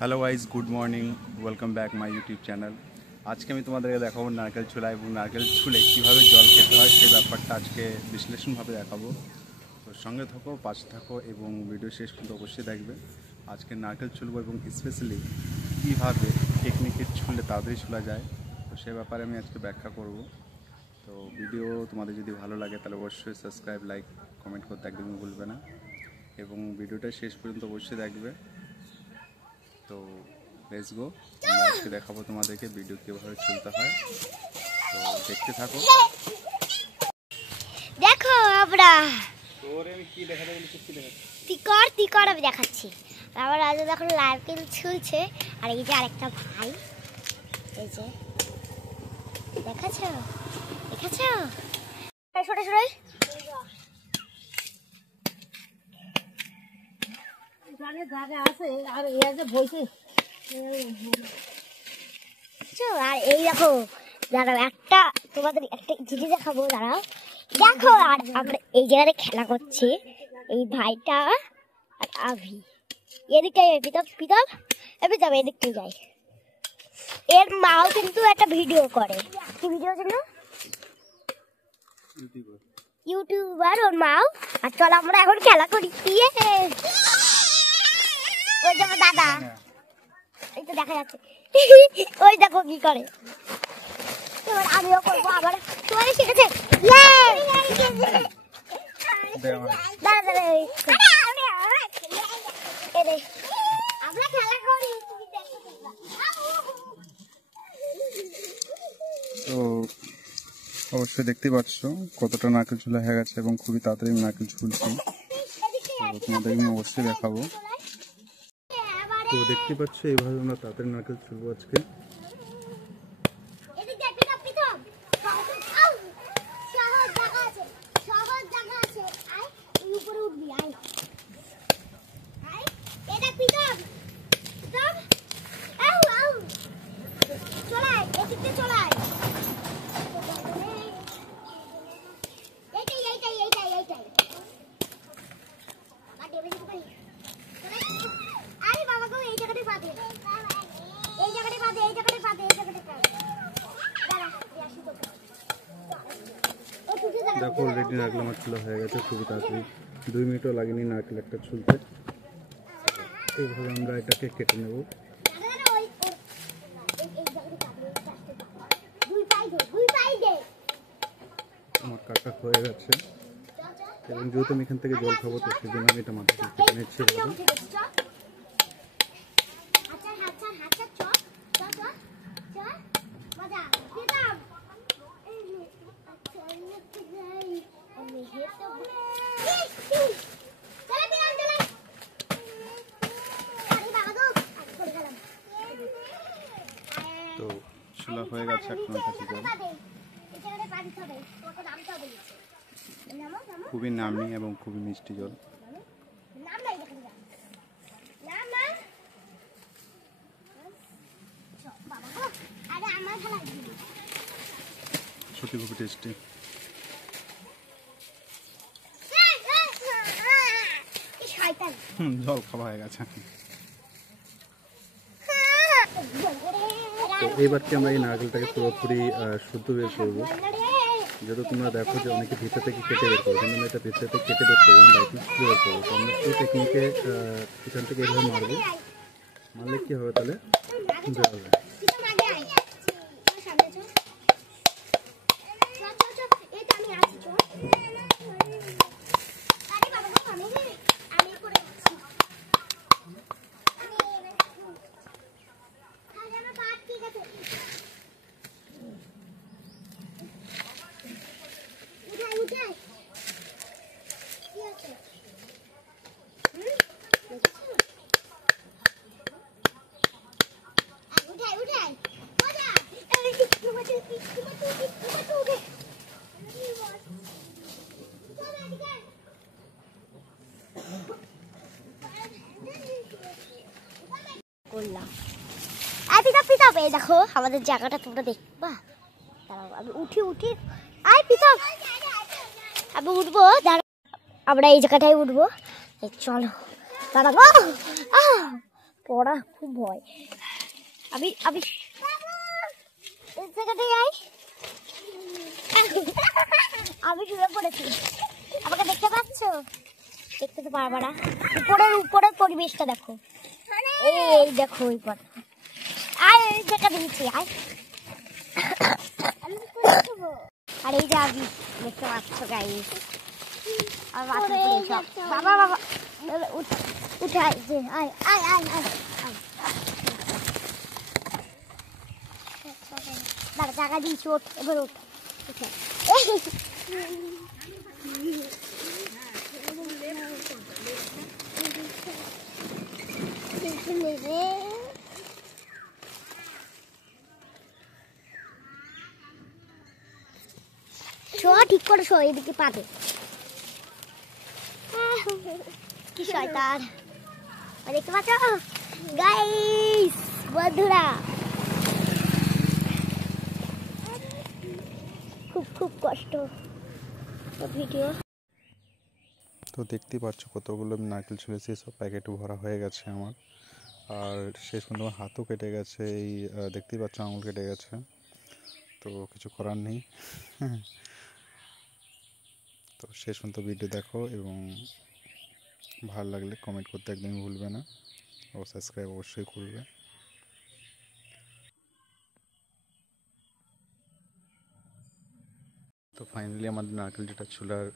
Hello guys, good morning, welcome back my YouTube channel. আজকে আমি তোমাদেরকে দেখাবো নারকেল ছোলা এবং নারকেল ছুলে কীভাবে জল খেতে হয় সেই ব্যাপারটা আজকে বিশ্লেষণভাবে দেখাবো। তো সঙ্গে থাকো, পাশে থাকো এবং ভিডিও শেষ পর্যন্ত অবশ্যই দেখবে। আজকে নারকেল ছুলবো এবং স্পেশালি কীভাবে টেকনিকের ছুলে তাড়াতাড়ি ছোলা যায়, তো সে ব্যাপারে আমি আজকে ব্যাখ্যা করব। তো ভিডিও তোমাদের যদি ভালো লাগে তাহলে অবশ্যই সাবস্ক্রাইব, লাইক, কমেন্ট করতে একদমই ভুলবে না এবং ভিডিওটা শেষ পর্যন্ত অবশ্যই দেখবে। তো লেটস গো, আমরা আজকে দেখাবো তোমাদেরকে ভিডিও কীভাবে চলতে হয়, তো দেখতে থাকো। দেখো আমরা তোরে আমি কি দেখাতে বলেছি, কি দেখাচ্ছি তিকর আমি দেখাচ্ছি। আমার আজ দেখো নারকেল ছুলছে, আর এই যে আরেকটা ভাই, এই যে দেখাচ্ছো ছোট আছে আর এই যে বইছে। আর এই দেখো, দাঁড়াও একটা তোমাদের একটা জিনিস দেখাবো, দাঁড়াও দেখো। আর আমরা এই জায়গায় খেলা করছি, এই ভাইটা আর আভি। এদিকে এদিকটাই যাই। এর মাও কিন্তু একটা ভিডিও করে। কি ভিডিও ছিল? ইউটিউবার ওর মাও। আর চল আমরা এখন খেলা করি। ওই দেখো দাদা, এই তো দেখা যাচ্ছে। ওই দেখো কি করে। এবার আমিও করবো, আবার তোমার শিখেছে। আমরা খেলা করি। তো অবশ্যই দেখতে পাচ্ছ কতটা নারকেল ছোলা হয়ে গেছে এবং খুবই তাড়াতাড়ি নারকেল ছুলছি, তো তোমাদের আমি অবশ্যই দেখাবো। তো দেখতে পাচ্ছ এইভাবে আমরা তাড়াতাড়ি নারকেল ছুলবো আজকে। দেখো অলরেডি নারকেল আমার ছোলা হয়ে গেছে খুবই তাড়াতাড়ি, 2 মিনিটও লাগেনি নারকেল একটা ছুলতে। এইভাবে আমরা এটাকে কেটে নেব। আমার কাটা হয়ে গেছে এবং যেহেতু আমি এখান থেকে জল খাবো, তো সেই জন্য আমি এটা মাথা কেটে নিচ্ছি। তো ছোলা হয়ে গেছে, এখন কাছে জল খুবই নামি এবং খুবই মিষ্টি জল। সত্যি খুবই টেস্টি। জল খাওয়া হয়ে গেছে। তো এইবারকে আমরা এই নারকেলটাকে পুরোপুরি শুদ্ধ বের করবো। যেহেতু তোমরা দেখো যে অনেকে ভিতর থেকে কেটে বের করবো, কিন্তু আমরা এটা ভিতর থেকে কেটে বের করবো, ডাইরেক্টলি শুদ্ধ বের করবো। তো আমরা এই টেকনিকে এখান থেকে এইভাবে মারবো, মারলে কী হবে তাহলে বের হবে। দেখো আমাদের জায়গাটা তোমরা দেখবা। দাঁড়াও আমি উঠি। আয় পিতাম, আমি উঠবো, আমরা এই জায়গাটায় উঠবো। চলো দাদা গো, পড়া খুব ভয়। আমি আমি এই জায়গাতে যাই, আমি শুয়ে পড়েছি। আমাকে দেখতে পাচ্ছ? দেখতে তো পারবা না। উপরের পরিবেশটা দেখো, এই দেখো ওই পথ। আর এই জায়গা দিয়েছি, আর এই যে আমি দেখতে পাচ্ছ গাইস, আর বাবা বাবা উঠে আয় যে আয় আয় আয় আয় দাঁড়া, জায়গা দিয়েছি, ওঠ এবার ওঠ, উঠে শো, ঠিক করে শো, এদিকে পাবে। কি শয়তান, দেখতে পাচ্ছ গাইস বন্ধুরা, খুব খুব কষ্ট ভিডিও। তো দেখতেই পাচ্ছ কতগুলো নারকেল ছুলেছি, সব প্যাকেটে ভরা হয়ে গেছে আমার। আর শেষ পর্যন্ত আমার হাতও কেটে গেছে, এই দেখতেই পাচ্ছ আঙুল কেটে গেছে, তো কিছু করার নেই। তো শেষ পর্যন্ত ভিডিও দেখো এবং ভালো লাগলে কমেন্ট করতে একদমই ভুলবে না, ও সাবস্ক্রাইব অবশ্যই করবে। তো ফাইনালি আমাদের নারকেল যেটা ছোলার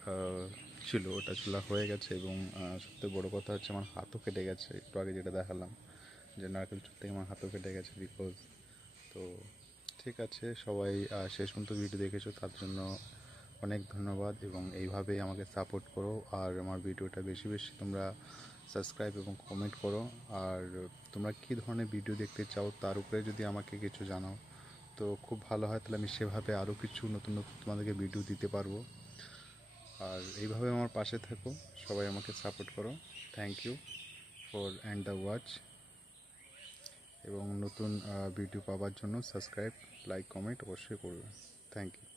ছিল ওটা ছোলা হয়ে গেছে, এবং সবথেকে বড়ো কথা হচ্ছে আমার হাতও কেটে গেছে। একটু আগে যেটা দেখালাম যে নারকেল চুল থেকে আমার হাতও কেটে গেছে বিকজ। তো ঠিক আছে, সবাই শেষ পর্যন্ত ভিডিও দেখেছো তার জন্য অনেক ধন্যবাদ, এবং এইভাবেই আমাকে সাপোর্ট করো। আর আমার ভিডিওটা বেশি বেশি তোমরা সাবস্ক্রাইব এবং কমেন্ট করো। আর তোমরা কী ধরনের ভিডিও দেখতে চাও তার উপরে যদি আমাকে কিছু জানাও তো খুব ভালো হয়, তাহলে আমি সেভাবে আরও কিছু নতুন নতুন তোমাদেরকে ভিডিও দিতে পারবো। আর এইভাবে আমার পাশে থেকো, সবাই আমাকে সাপোর্ট করো। Thank you for end the watch, এবং নতুন ভিডিও পাওয়ার জন্য সাবস্ক্রাইব লাইক কমেন্ট অবশ্যই করবে। Thank you.